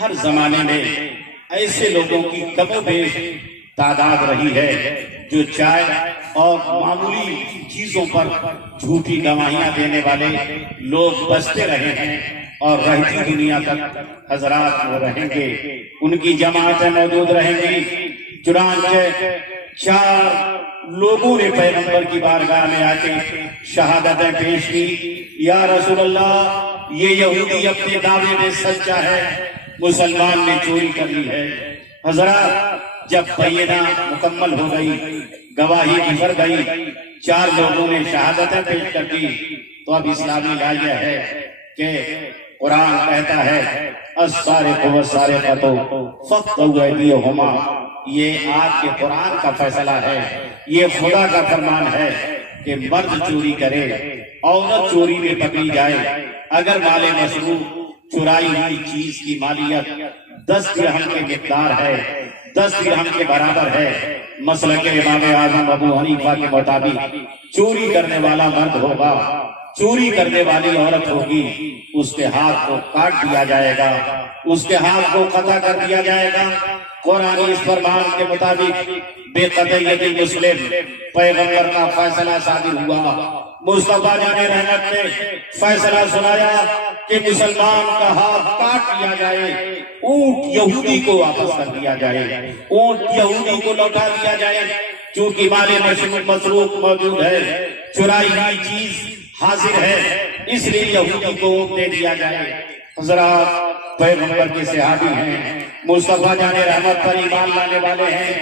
ہر زمانے میں ایسے لوگوں کی کم و بیش تعداد رہی ہے جو چائے اور معمولی چیزوں پر جھوٹی گواہیاں دینے والے لوگ بستے رہے ہیں اور رہتی دنیا تک حضرات وہ رہیں گے، ان کی جماعتیں موجود رہیں گی۔ چنانچہ 4 لوگوں نے پیغمبر کی بارگاہ میں آ کے شہادتیں پیش کی، یا رسول اللہ یہ یہودی اپنے دعوے میں سچا ہے، مسلمان نے چوری کر لی ہے۔ حضرات جب بینہ مکمل ہو گئی، گواہی بھر گئی، 4 لوگوں نے شہادتیں پیش کر دی، تو اب اسلامی لائحہ ہے کہ قرآن کہتا ہے السارق والسارقۃ فاقطعوا ایدیہما، یہ آپ کے قرآن کا فیصلہ ہے، یہ خدا کا فرمان ہے کہ مرد چوری کرے، عورت چوری میں پکڑی جائے، اگر مال مسروق چرائی ہوئی چیز کی مالیت 10 درہم کے مقدار ہے، 10 درہم کے برابر ہے، مسلک امام اعظم ابو حنیفہ کے مطابق چوری کرنے والا مرد ہوگا، چوری کرنے والی عورت ہوگی، اس کے ہاتھ کو کاٹ دیا جائے گا، اس کے ہاتھ کو قطع کر دیا جائے گا۔ قرآن اس فرمان کے مطابق بے قطع ید مسلم پیغمبر کا فیصلہ صادر ہوا۔ مصطفیٰ جان رحمت نے فیصلہ سنایا کہ مسلمان کا ہاتھ کاٹ لیا جائے، اونٹ یہودی کو واپس کر دیا جائے، اونٹ یہودی کو لوٹا دیا جائے، چونکہ مال مسروق موجود ہے، چرائی ہوئی چیز حاضر ہے، اس لیے یہودی کو دے دیا جائے۔ حضرات پیغمبر کے صحابی ہیں، مصطفیٰ جان رحمت پر ایمان لانے والے ہیں،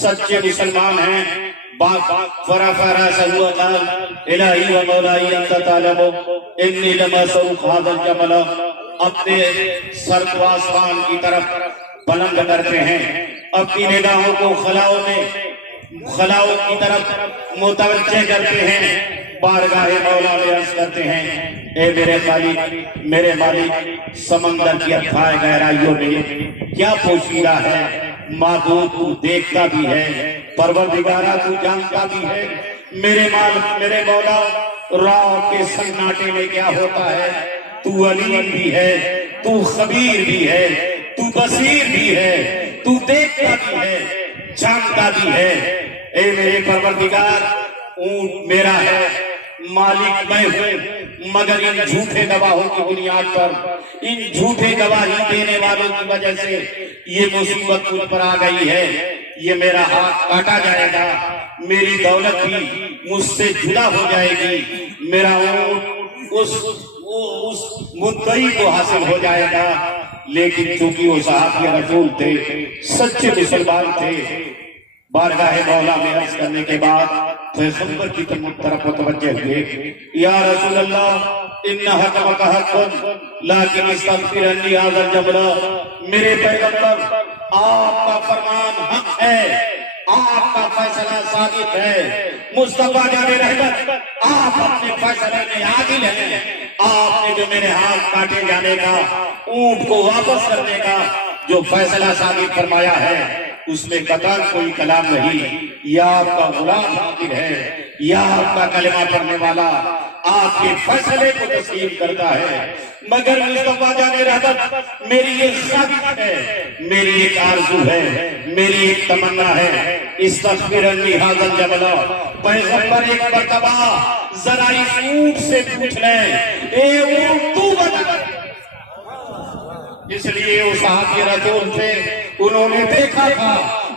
سچے مسلمان ہیں۔ فرفع رأسه وقال الہی و مولائی انت تعلم انی لما سوق هذا الجمل، اپنے سر کو آسمان کی طرف بلند کرتے ہیں، اپنی نگاہوں کو خلاؤں کی طرف متوجہ کرتے ہیں، بارگاہ مولا میں عرض کرتے ہیں اے میرے خالق، میرے مالک، سمندر کی اتھائے گہرائیوں میں کیا پوشیدہ ہے، معبود تو دیکھتا بھی ہے، پروردگارہ تو جانتا بھی ہے، میرے مالک، میرے مولا، راہ کے سناٹے میں کیا ہوتا ہے، تو علیم بھی ہے، تو خبیر بھی ہے، تو بصیر بھی ہے، تو دیکھتا بھی ہے، جانتا بھی ہے۔ اے میرے پروردگار، اونٹ میرا ہے، مالک میں ہوں، مگر ان جھوٹے گواہوں کی بنیاد پر، ان جھوٹے گواہی دینے والوں کی وجہ سے یہ مصیبت مجھ پر آ گئی ہے، یہ میرا ہاتھ کاٹا جائے گا، میری دولت بھی مجھ سے جدا ہو جائے گی، میرا اونٹ اس مدعی کو حاصل ہو جائے گا۔ لیکن چونکہ وہ صحابی رسول تھے، سچے مسلمان تھے، بارگاہ مولا میں عرض کرنے کے بعد پیغمبر کی طرف متوجہ ہوئے، یا رسول اللہ ان حکمک حق لیکن استغفر انی ھذا الجبل، میرے پیغمبر آپ کا فرمان حق ہے، آپ کا فیصلہ صادق ہے، مصطفیٰ جان رحمت آپ اپنے فیصلے میں عادل ہیں، آپ نے جو میرے ہاتھ کاٹے جانے کا، اونٹ کو واپس کرنے کا جو فیصلہ صادق فرمایا ہے، اس میں قطعاً کوئی کلام نہیں، یا آپ کا غلام حاضر ہے، یا آپ کا کلمہ پڑھنے والا آپ کے فیصلے کو تسلیم کرتا ہے، مگر مصطفیٰ جان رحمت میری ایک خواہش ہے، میری ایک آرزو ہے، میری ایک تمنا ہے، استغفر انی ھذا الجبل، پیغمبر ایک مرتبہ ذرا اس اونٹ سے پوچھ لیں، اے اونٹ تو بتا، اس لیے وہ صحابی رسول تھے، انہوں نے دیکھا تھا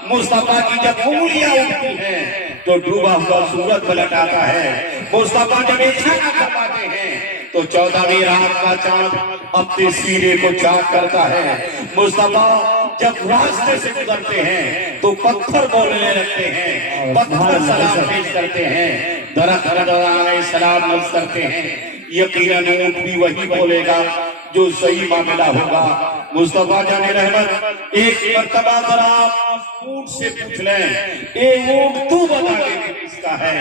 مصطفیٰ کی جب انگلیاں اٹھتی ہیں تو ڈوبا ہوا سورج پلٹ آتا ہے، مصطفیٰ جب اشارہ فرماتے ہیں تو 14ویں رات کا چاند اپنے سینے کو چاک کرتا ہے، مصطفیٰ جب راستے سے گزرتے ہیں تو پتھر بولنے لگتے ہیں، پتھر سلام پیش کرتے ہیں، درخت علیہ السلام نصب کرتے ہیں، یقیناً اونٹ بھی وہی بولے گا جو صحیح معاملہ ہوگا۔ مصطفیٰ جان رحمت ایک مرتبہ ذرا اونٹ سے پوچھ لیں، اے اونٹ تو بتا دے کس کا ہے؟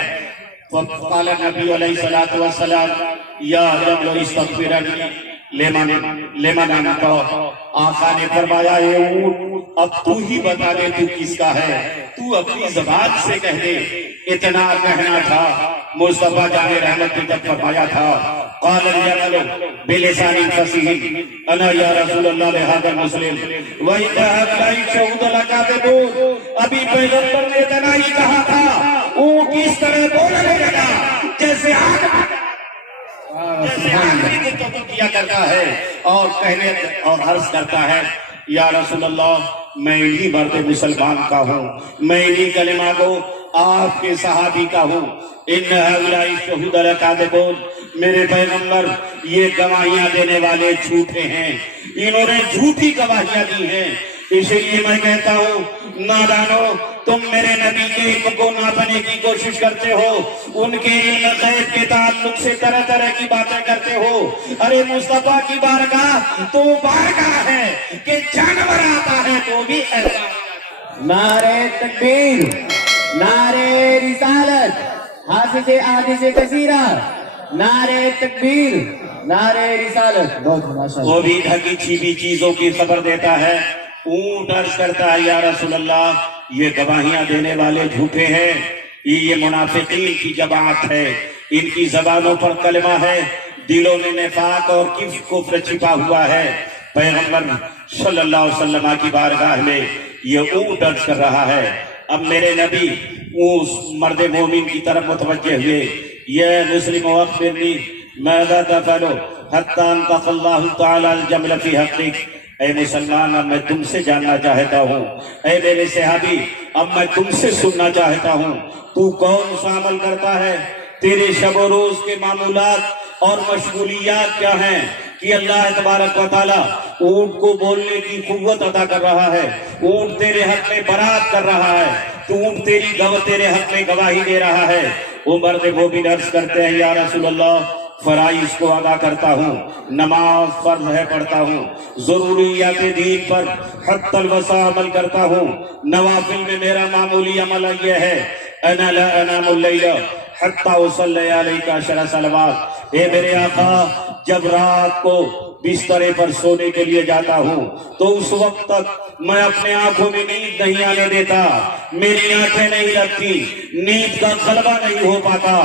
فقال نبی علیہ الصلوۃ والسلام یا جبل استغفرنی لمن انت، آقا نے فرمایا اے اونٹ اب تو ہی بتا دے تو کس کا ہے، تو اپنی زبان سے کہہ دے، اتنا کہنا تھا۔ مصطفیٰ جان رحمت نے جب فرمایا تھا قال الجمل بلسان فصیح انا یا رسول اللہ لہذا المسلم وَإِنَّ هَؤُلَاءِ الشُّهُودَ لَكَاذِبُونَ ابھی پیغمبر نے اتنا ہی کہا تھا اونٹ اس طرح بولنے لگا جیسے آدمی گفتگو کیا کرتا ہے اور کہنے اور عرض کرتا ہے یا رسول اللہ میں انہی مرد مسلمان کا ہوں، میں انہی کلمہ کو آپ کے صحابی کا ہوں۔ ان هؤلاء الشهود لکاذبون، میرے پیغمبر یہ گواہیاں دینے والے جھوٹے ہیں، انہوں نے جھوٹی گواہیاں دی ہیں۔ اسی لیے میں کہتا ہوں نادانو، تم میرے نبی کے علم کو ناپنے کی کوشش کرتے ہو، ان کے علم غیب کے تعلق سے طرح طرح کی باتیں کرتے ہو۔ ارے مصطفیٰ کی بارگاہ تو بارگاہ ہے کہ جانور آتا ہے تو بھی ایسا۔ نعرہ تکبیر، نعرہ رسالت، حافظ احادیث کثیرہ، نعرہ تکبیر، نعرہ رسالت۔ بہت ماشاءاللہ۔ وہ بھی ڈھکی چھپی چیزوں کی خبر دیتا ہے۔ اونٹ عرض کرتا ہے یا رسول اللہ یہ گواہیاں دینے والے جھوٹے ہیں، یہ منافقین کی جماعت ہے، ان کی زبانوں پر کلمہ ہے، دلوں میں نفاق اور کفر چھپا ہوا ہے۔ پیغمبر صلی اللہ علیہ وسلم کی بارگاہ میں یہ اونٹ عرض کر رہا ہے۔ اب میرے نبی اس مرد مومن کی طرف متوجہ ہوئے، یہ مسلم اخبرنی ماذا تفعل حتی انطق اللہ تعالی الجمل فی حقک۔ اے مسلمان اب میں تم سے جاننا چاہتا ہوں، اے میرے صحابی اب میں تم سے سننا چاہتا ہوں، تو کون سا عمل کرتا ہے، تیرے شب و روز کے معمولات اور مشغولیات کیا ہیں کہ اللہ تبارک و تعالی اونٹ کو بولنے کی قوت عطا کر رہا ہے، اونٹ تیرے حق میں برات کر رہا ہے، تو اونٹ تیرے حق میں گواہی دے رہا ہے۔ عمر نے وہ بھی عرض کرتے ہیں یا رسول اللہ فرائض کو ادا کرتا ہوں، نماز فرض ہے پڑھتا ہوں، ضروریات دین پر حتی الوسع عمل کرتا ہوں، نوافل میں میرا معمولی عمل یہ ہے انا لا انام اللیل حتی اصلی علیک 10 صلوات۔ اے میرے آقا جب رات کو بسترے پر سونے کے لیے جاتا ہوں تو اس وقت تک میں اپنے آنکھوں میں نیند نہیں آنے دیتا، میری آنکھیں نہیں لگتی، نیند کا غلبہ نہیں ہو پاتا،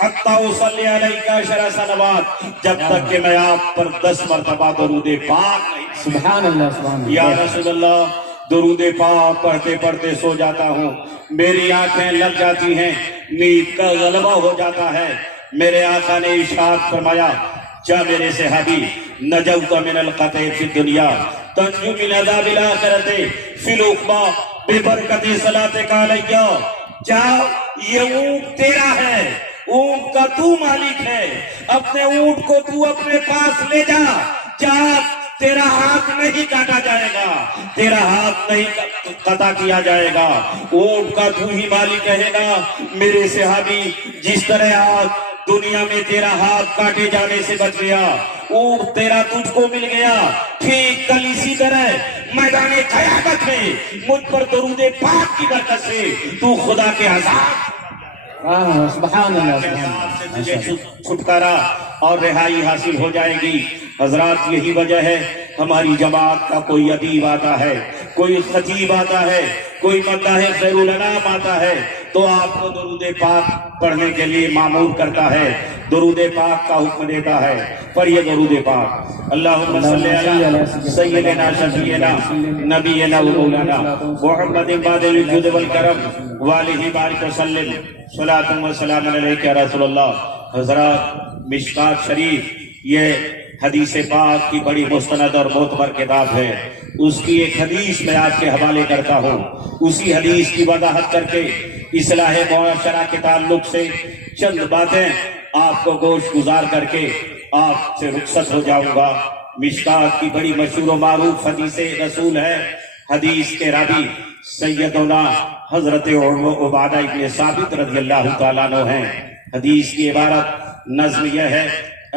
حتی اصلی علیک 10 صلوات، جب تک کہ میں آپ پر 10 مرتبہ درود پاک نہیں۔ سبحان اللہ، سبحان اللہ۔ یا رسول اللہ درود پاک پڑھتے پڑھتے سو جاتا ہوں، میری آنکھیں لگ جاتی ہیں، نیند کا غلبہ ہو جاتا ہے۔ میرے آقا نے ارشاد فرمایا جا میرے صحابی نجوت من القطع فی الدنیا تنجو من عذاب الآخرت فی العقبہ ببرکت صلاتک علیہ۔ جا یہ اونٹ تیرا ہے، اونٹ کا تو مالک ہے، اپنے اونٹ کو تو اپنے پاس لے جا، جا تیرا ہاتھ نہیں کاٹا جائے گا، تیرا ہاتھ نہیں قطع کیا جائے گا، اونٹ کا تو ہی مالک رہے گا۔ میرے صحابی جس طرح آج دنیا میں تیرا ہاتھ کاٹے جانے سے بچ گیا، اونٹ تیرا تجھ کو مل گیا، ٹھیک کل اسی طرح میدان قیامت میں مجھ پر درود پاک کی برکت سے تو خدا کے عذاب سبحان اللہ، سے تجھے چھٹکارا اور رہائی حاصل ہو جائے گی۔ حضرات یہی وجہ ہے ہماری جماعت کا کوئی ادیب آتا ہے، کوئی خطیب آتا ہے، کوئی مداح خیر الانام آتا ہے تو آپ کو درود پاک پڑھنے کے لیے مامور کرتا ہے، درود پاک کا حکم دیتا ہے، پر یہ درود پاک اللہم صلی علی سیدنا شفیعنا نبینا و مولانا محمد بعد الجود والکرم والہ بارک وسلم صلاۃ و سلام علیک یا رسول اللہ۔ حضرات مشکات شریف یہ حدیث پاک کی بڑی مستند اور معتبر کتاب ہے، اس کی ایک حدیث میں آپ کے حوالے کرتا ہوں، اسی حدیث کی وضاحت کر کے اصلاح معاشرہ کے تعلق سے چند باتیں آپ کو گوش گزار کر کے آپ سے رخصت ہو جاؤں گا۔ مشکات کی بڑی مشہور و معروف حدیث رسول ہے، حدیث کے راوی سیدنا حضرت عبادہ ابن ثابت رضی اللہ تعالیٰ عنہ ہیں۔ حدیث کی عبارت نظم یہ ہے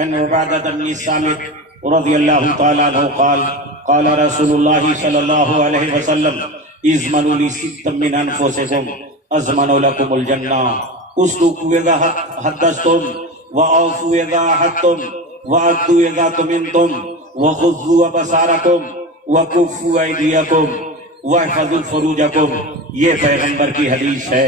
ان عبادہ بن ثابت رضی اللہ تعالیٰ عنہ قال قال رسول اللہ صلی اللہ علیہ وسلم اضمنوا لی ستا من انفسکم اضمن لکم الجنہ اسلکوا اذا حدثتم واوفوا اذا عهدتم وعدوا اذا تمنتم وغضوا ابصارکم وکفوا ایدیکم واحفظوا فروجکم۔ یہ پیغمبر کی حدیث ہے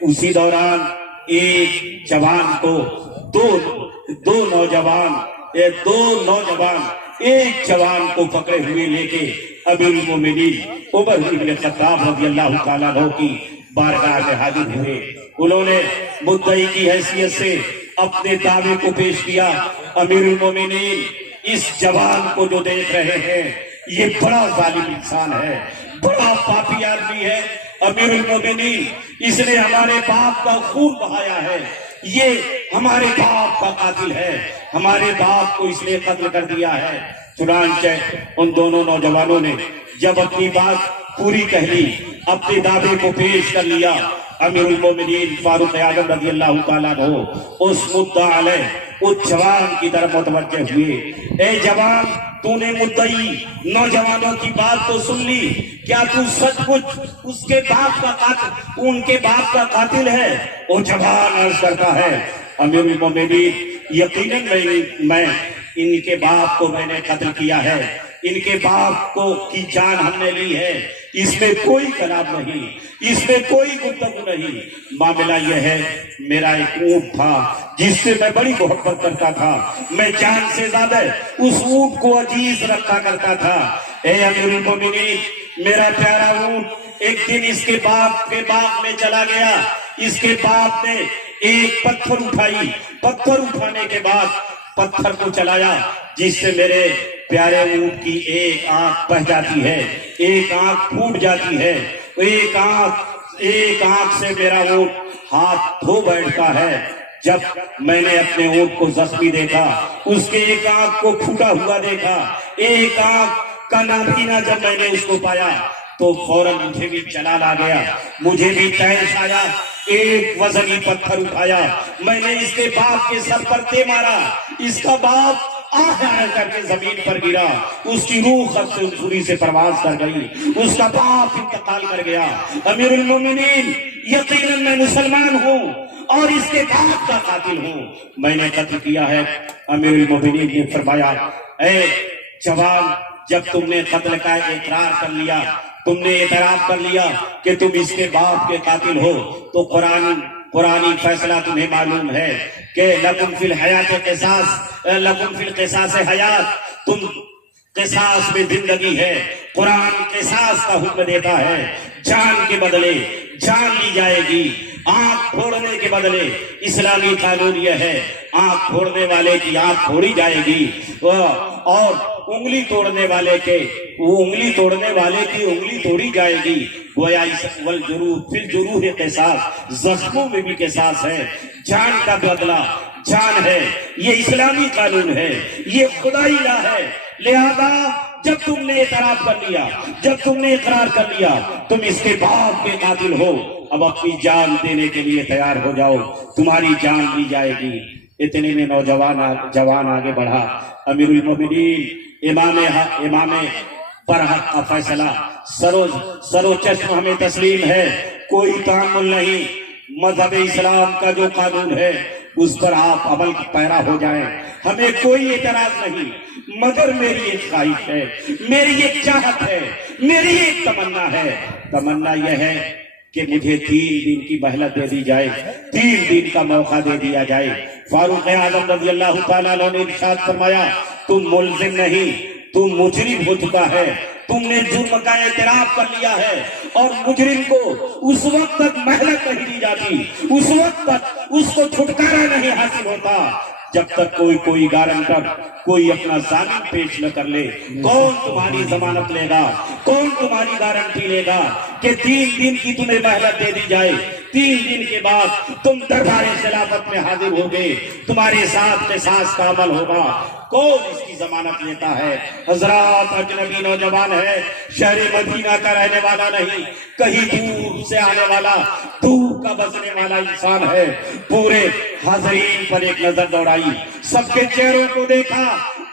اسی دوران ایک جوان کو دو نوجوان ایک جوان کو پکڑے ہوئے لے کے امیر المومنین عمر بن خطاب رضی اللہ تعالیٰ عنہ کی بارگاہ میں حاضر ہوئے. انہوں نے مدعی کی حیثیت سے اپنے دعوے کو پیش کیا. امیر المومنین اس جوان کو جو دیکھ رہے ہیں یہ بڑا ظالم انسان ہے, بڑا پاپی آدمی ہے. امیر المومنین اس نے ہمارے باپ کا خون بہایا ہے, یہ ہمارے باپ کا قاتل ہے, ہمارے باپ کو اس نے قتل کر دیا ہے. چنانچہ ان دونوں نوجوانوں نے جب اپنی بات پوری کہہ لی, اپنے دعوے کو پیش کر لیا, امیر المومنین فاروق اعظم رضی اللہ تعالیٰ عنہ اس مدعا علیہ اس جوان کی طرف متوجہ ہوئے. اے جوان, تو نے مدعی نوجوانوں کی بات تو سن لی, کیا تو سچ مچ اس کے باپ کا قاتل, ان کے باپ کا قاتل ہے؟ وہ جوان عرض کرتا ہے, امیر المومنین یقیناً میں ان کے باپ کو میں نے قتل کیا ہے, ان کے باپ کو کی جان ہم نے لی ہے, اس میں کوئی کلام نہیں, اس میں کوئی گفتگو نہیں. معاملہ یہ ہے, میرا ایک اونٹ تھا جس سے میں بڑی محبت کرتا تھا, میں جان سے زیادہ اس اونٹ کو عزیز رکھا کرتا تھا. اے امیر المومنین, میرا پیارا اونٹ ایک دن اس کے باپ کے باغ میں چلا گیا. اس کے باپ نے ایک پتھر اٹھائی, پتھر اٹھانے کے بعد پتھر کو چلایا جس سے میرے پیارے اونٹ کی ایک آنکھ بہہ جاتی ہے, ایک آنکھ پھوٹ جاتی ہے, ایک آنکھ سے میرا اونٹ ہاتھ دھو بیٹھتا ہے. جب میں نے اپنے اونٹ کو زخمی دیکھا, اس کے ایک آنکھ کو پھوٹا ہوا دیکھا, ایک آنکھ کا نابینا جب میں نے اس کو پایا تو فوراً مجھے بھی جلال آ گیا, مجھے بھی تیش آیا. ایک وزنی پتھر اٹھایا, میں نے اس کے باپ کے سر پر دے مارا, اس کا باپ آہ کر کے زمین پر گرا, اس کی روح خود سے پرواز کر گئی, اس کا باپ انتقال کر گیا. امیر المومنین یقیناً میں مسلمان ہوں اور اس کے باپ کا قاتل ہوں, میں نے قتل کیا ہے. امیر المومنین نے فرمایا, اے جوان, جب تم نے قتل کا اقرار کر لیا, تم نے اعتراف کر لیا کہ تم اس کے باپ کے قاتل ہو, تو قرآنی فیصلہ تمہیں معلوم ہے کہ لکم فی الحیات قصاص, لکم فی القصاص حیات, تم قصاص میں زندگی ہے. قرآن قصاص کا حکم دیتا ہے, جان کے بدلے جان لی جائے گی, آنکھ پھوڑنے کے بدلے اسلامی قانون یہ ہے, آنکھ پھوڑنے والے کی آنکھ پھوڑی جائے گی, اور انگلی توڑنے والے کی انگلی توڑی جائے گی. گویا والجروح فی الجروح قصاص, زخموں میں بھی قصاص ہے, جان کا بدلہ جان ہے. یہ اسلامی قانون ہے, یہ خدائی لا ہے. لہذا جب تم نے اعتراف کر لیا, جب تم نے اقرار کر لیا, تم اس کے باپ کے قاتل ہو, اب اپنی جان دینے کے لیے تیار ہو جاؤ, تمہاری جان لی جائے گی. اتنے میں جوان آگے بڑھا. امیر المومنین امام برحق کا فیصلہ سرو چشم ہمیں تسلیم ہے, کوئی تعامل نہیں. مذہب اسلام کا جو قانون ہے اس پر آپ عمل پیرا ہو جائیں, ہمیں کوئی اعتراض نہیں. مگر میری ایک خواہش ہے, میری ایک چاہت ہے, میری ایک تمنا ہے. تمنا یہ ہے کہ مجھے 3 دن کی مہلت دے دی جائے, 3 دن کا موقع دے دیا جائے. فاروق اعظم رضی اللہ تعالیٰ عنہ نے ارشاد فرمایا, تم ملزم نہیں, تم مجرم ہو چکا ہے, تم نے جرم کا اعتراف کر لیا ہے, اور مجرم کو اس وقت تک مہلت نہیں دی جاتی, اس وقت تک اس کو چھٹکارا نہیں حاصل ہوتا جب تک کوئی گارنٹر, کوئی اپنا ضامن پیش نہ کر لے. کون تمہاری ضمانت لے گا, کون تمہاری گارنٹی لے گا کہ 3 دن کی تمہیں مہلت دے دی جائے, 3 دن کے بعد تم دربار خلافت میں حاضر ہوگے, تمہارے ساتھ قصاص کا عمل ہوگا. کون اس کی ضمانت لیتا ہے؟ حضرات, اجنبی نوجوان ہے, شہر مدینہ کا رہنے والا نہیں, کہیں دور سے آنے والا, دور کا بسنے والا انسان ہے. پورے حاضرین پر ایک نظر دوڑائی, سب کے چہروں کو دیکھا,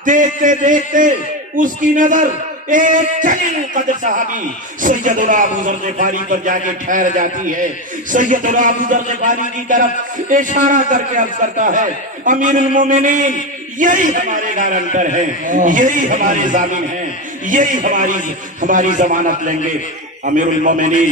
دیکھتے دیکھتے اس کی نظر ایک جلیل قدر صحابی سیدنا ابو ذر غفاری پر جا کے ٹھہر جاتی ہے. سیدنا ابو ذر غفاری کی طرف اشارہ کر کے عرض کرتا ہے, امیر المومنین, یہی ہمارے گارنٹر ہیں, یہی ہمارے ضامن ہیں, یہی ہماری ضمانت لیں گے. امیر المومنین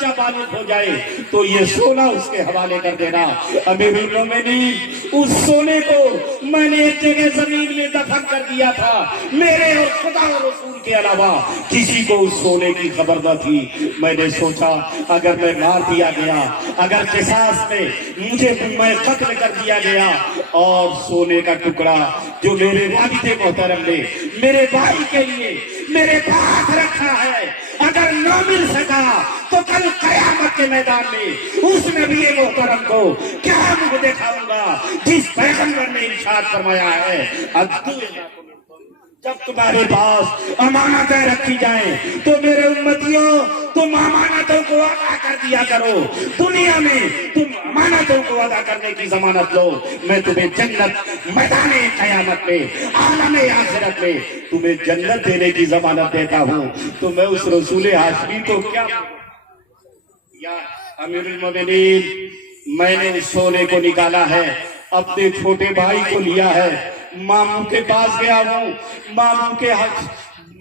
بادشاہ بالغ ہو جائے تو یہ سونا اس کے حوالے کر دینا۔ امیر المومنین، اس سونے کو میں نے ایک جگہ زمین میں دفن کر دیا تھا، میرے اور خدا و رسول کے علاوہ کسی کو اس سونے کی خبر نہ تھی۔ میں نے سوچا اگر میں مار دیا گیا، اگر قصاص میں میں قتل کر دیا گیا، اور سونے کا ٹکڑا جو میرے والد محترم نے میرے بھائی کے لیے میرے پاس رکھا ہے اگر نہ مل سکا تو کل قیامت کے میدان میں اس نبی محترم کو کیا منہ دکھاؤں گا جس پیغمبر نے ارشاد فرمایا ہے جب تمہارے پاس امانتیں رکھی جائیں تو میرے امتیوں تم امانتوں کو ادا کر دیا کرو۔ دنیا میں تم امانتوں کو ادا کرنے کی ضمانت لو، میں تمہیں جنت میدان قیامت میں عالم آخرت میں تمہیں جنت دینے کی ضمانت دیتا ہوں۔ تو میں اس رسول ہاشمی کو کیا یا امیر المومنین، میں نے اس سونے کو نکالا ہے، اپنے چھوٹے بھائی کو لیا ہے، ماموں کے پاس گیا ہوں، ماموں کے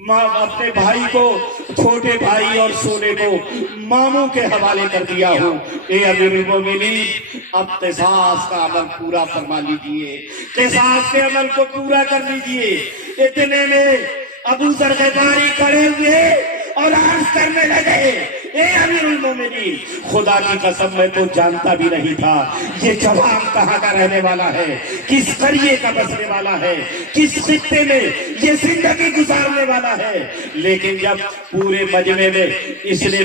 اپنے بھائی کو، چھوٹے بھائی اور سونے کو ماموں کے حوالے کر دیا ہوں۔ اے امیر المومنین، اب قصاص کا عمل پورا فرما لیجئے، قصاص کے عمل کو پورا کر لیجئے۔ اتنے میں ابو ذر غفاری کھڑے ہوئے اور عرض کرنے لگے، اے امیر المومنین، خدا کی قسم میں تو جانتا بھی نہیں تھا یہ جوان کہاں کا رہنے والا ہے، کس قریے کا بسنے والا ہے، کس خطے میں یہ زندگی گزارنے والا ہے، لیکن جب پورے مجمع میں اس نے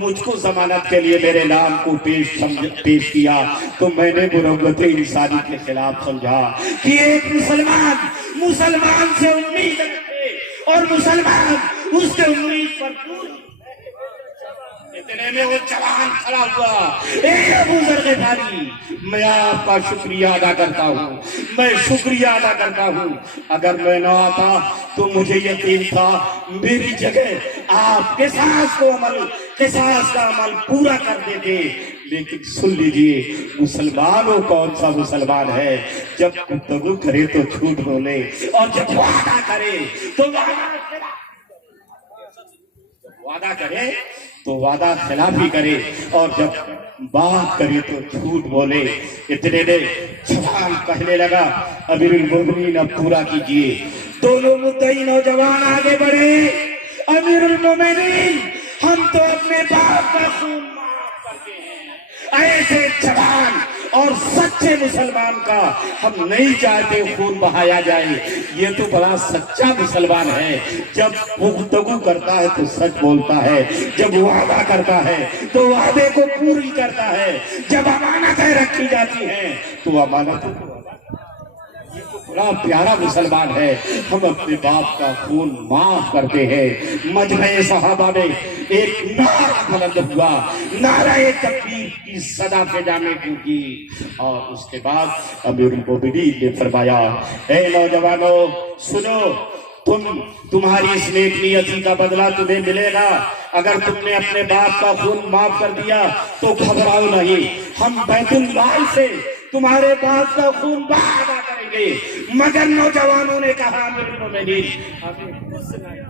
مجھ کو ضمانت کے لیے میرے نام کو پیش کیا تو میں نے مروت انسانی کے خلاف سمجھا کہ ایک مسلمان سے امید رکھے اور مسلمان اس کے امید پر دور۔ اتنے میں وہ جوان کھڑا ہوا، اے ابو ذر غفاری، میں آپ کا شکریہ ادا کرتا ہوں، میں شکریہ ادا کرتا ہوں، اگر میں نہ آتا تو مجھے یقین تھا میری جگہ آپ قصاص کا عمل پورا کر دیتے۔ لیکن سن لیجئے، مسلمانوں کون سا مسلمان ہے جب گفتگو کرے تو جھوٹ بولے اور جب وعدہ کرے تو وعدہ کرے تو وعدہ خلافی کرے اور جب بات کرے تو جھوٹ بولے۔ اتنے میں جوان کہنے لگا، امیر المومنین اب پورا کیجئے۔ دونوں مدعی نوجوان آگے بڑھے، امیر المومنین ہم تو اپنے باپ کا خون معاف کرتے ہیں، ایسے جوان اور سچے مسلمان کا ہم نہیں چاہتے خون بہایا جائے، یہ تو بڑا سچا مسلمان ہے، جب گفتگو کرتا ہے تو سچ بولتا ہے، جب وعدہ کرتا ہے تو وعدے کو پوری کرتا ہے، جب امانتیں رکھی جاتی ہیں تو امانتوں کو یہ تو بڑا پیارا مسلمان ہے، ہم اپنے باپ کا خون معاف کرتے ہیں۔ مجمع صحابہ میں ایک نعرہ بلند ہوا، نعرہ تکبیر کی صدا پہ جانے کی، اور اس کے بعد امیر المومنین نے فرمایا، اے نوجوانوں سنو، تمہاری اس نیک نیتی کا بدلہ تمہیں ملے گا۔ اگر تم نے اپنے باپ کا خون معاف کر دیا تو گھبراؤ نہیں، ہم بیت المال سے تمہارے باپ کا خون باہر ادا کریں گے۔ مگر نوجوانوں نے کہا، امیر المومنین ہمیں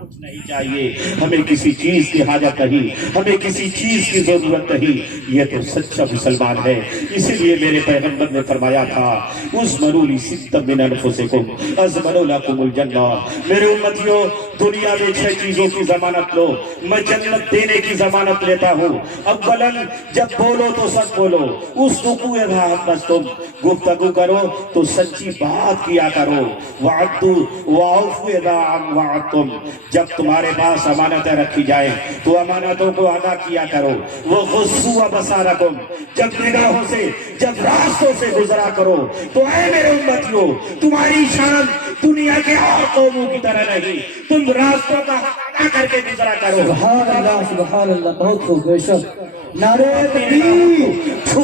کچھ نہیں چاہیے، ہمیں کسی چیز کی حاجت نہیں، ہمیں کسی چیز کی ضرورت نہیں، یہ تو سچا مسلمان ہے۔ اسی لیے میرے پیغمبر نے فرمایا تھا، اُزْمَنُوا لِسِتَّ مِنْ أَنفُسِكُمْ أَزْمَنُوا لَكُمُ الْجَنَّةَ۔ میرے امتیوں، دنیا میں 6 چیزوں کی ضمانت لو، میں جنت دینے کی ضمانت لیتا ہوں۔ اولاً جب بولو تو سچ بولو، اس رکوع بس تم گفتگو کرو تو سچی بات کیا کرو۔ وَعَدُّوا وَأَوْفُوا إِذَا وَعَدتُّمْ، جب تمہارے پاس امانتیں رکھی جائیں تو امانتوں کو ادا کیا کرو۔ وَغُضُّوا أَبْصَارَكُمْ، جب نگاہوں سے، جب راستوں سے گزرا کرو۔ تو اے میرے امتیوں، تمہاری شان دنیا کے اور قوموں کی طرح نہیں، تم راستوں کا ادا کر کے گزرا کرو۔ سبحان اللہ، سبحان اللہ، بہت خوب، بے شک۔ نعرہ تکبیر،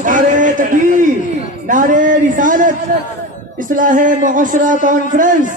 نعرہ تکبیر، نعرہ رسالت، اصلاح معاشرہ کانفرنس،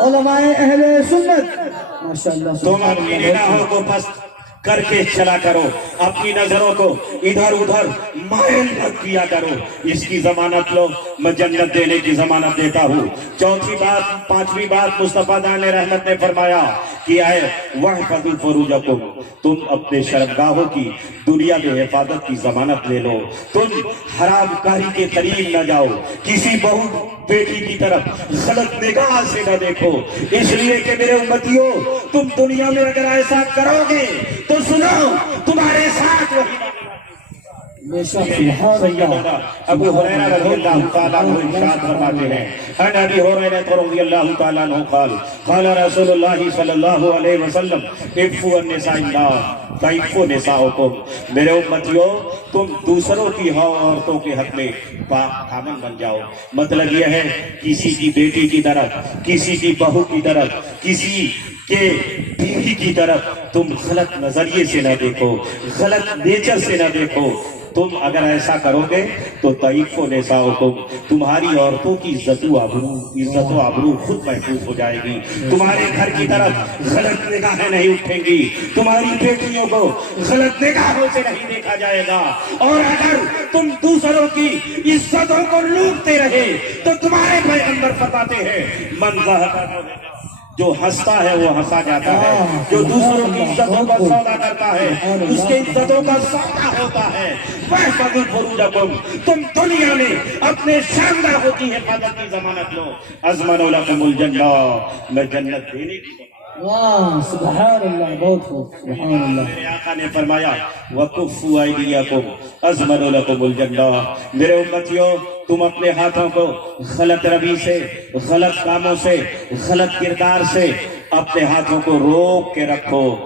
علماء اہل سنت، ماشاءاللہ۔ تم اپنی نگاہوں کو پست کر کے چلا کرو، اپنی نظروں کو ادھر ادھر مائل مت کیا کرو۔ اس کی ضمانت لو، میں جنت دینے کی ضمانت دیتا ہوں۔ چوتھی بات، پانچویں بات مصطفیٰ دان رحمت نے فرمایا کہ اے وَاحْفَظُوا فُرُوجَكُمْ، تم اپنے شرمگاہوں کی دنیا میں حفاظت کی ضمانت لے لو، تم حرام کاری کے قریب نہ جاؤ، کسی بہو بیٹی کی طرف غلط نگاہ سے نہ دیکھو، اس لیے کہ میرے امتیوں تم دنیا میں اگر ایسا کرو گے تو سنو تمہارے ساتھ وہی بے شک سبحان اللہ۔ ابو ہریرہ رضی اللہ تعالیٰ عنہ ارشاد فرماتے ہیں، عن ابی ہریرہ رضی اللہ تعالیٰ عنہ قال قال رسول اللہ صلی اللہ علیہ وسلم اعفوا النساء تعفوا نساءکم، میرے امتیوں تم دوسروں کی عورتوں کے حق میں خامن بن جاؤ۔ مطلب یہ ہے کسی کی بیٹی کی طرف، کسی کی بہو کی طرف، کسی کے بیوی کی طرف تم غلط نظریے سے نہ دیکھو، غلط نیچر سے نہ دیکھو۔ تم اگر ایسا کرو گے تو تعفوا نساءکم، تمہاری عورتوں کی عزت و آبرو خود محفوظ ہو جائے گی، تمہارے گھر کی طرف غلط نگاہیں نہیں اٹھیں گی، تمہاری بیٹیوں کو غلط نگاہوں سے نہیں دیکھا جائے گا۔ اور اگر تم دوسروں کی عزتوں کو لوٹتے رہے تو تمہارے پیغمبر فرماتے ہیں من ضحک، جو ہنستا ہے وہ ہنسا جاتا ہے، جو دوسروں کی عزتوں کا سودا کرتا ہے اس کے عزتوں کا سودا ہوتا ہے۔ وَاحْفَظُوا فُرُوجَكُمْ، تم دنیا میں اپنے شرمگاہوں کی حفاظت کی ضمانت لو۔ اضمن لکم الجنہ، میں جنت دینے کی ضمانت۔ واہ سبحان اللہ، بہت خوب سبحان اللہ۔ میرے آقا نے فرمایا وَكُفُّوا أَيْدِيَكُمْ أَضْمَنُ لَكُمُ الْجَنَّةَ، میرے امتیوں تم اپنے ہاتھوں کو غلط روی سے، غلط کاموں سے، غلط کردار سے اپنے ہاتھوں کو روک کے رکھو۔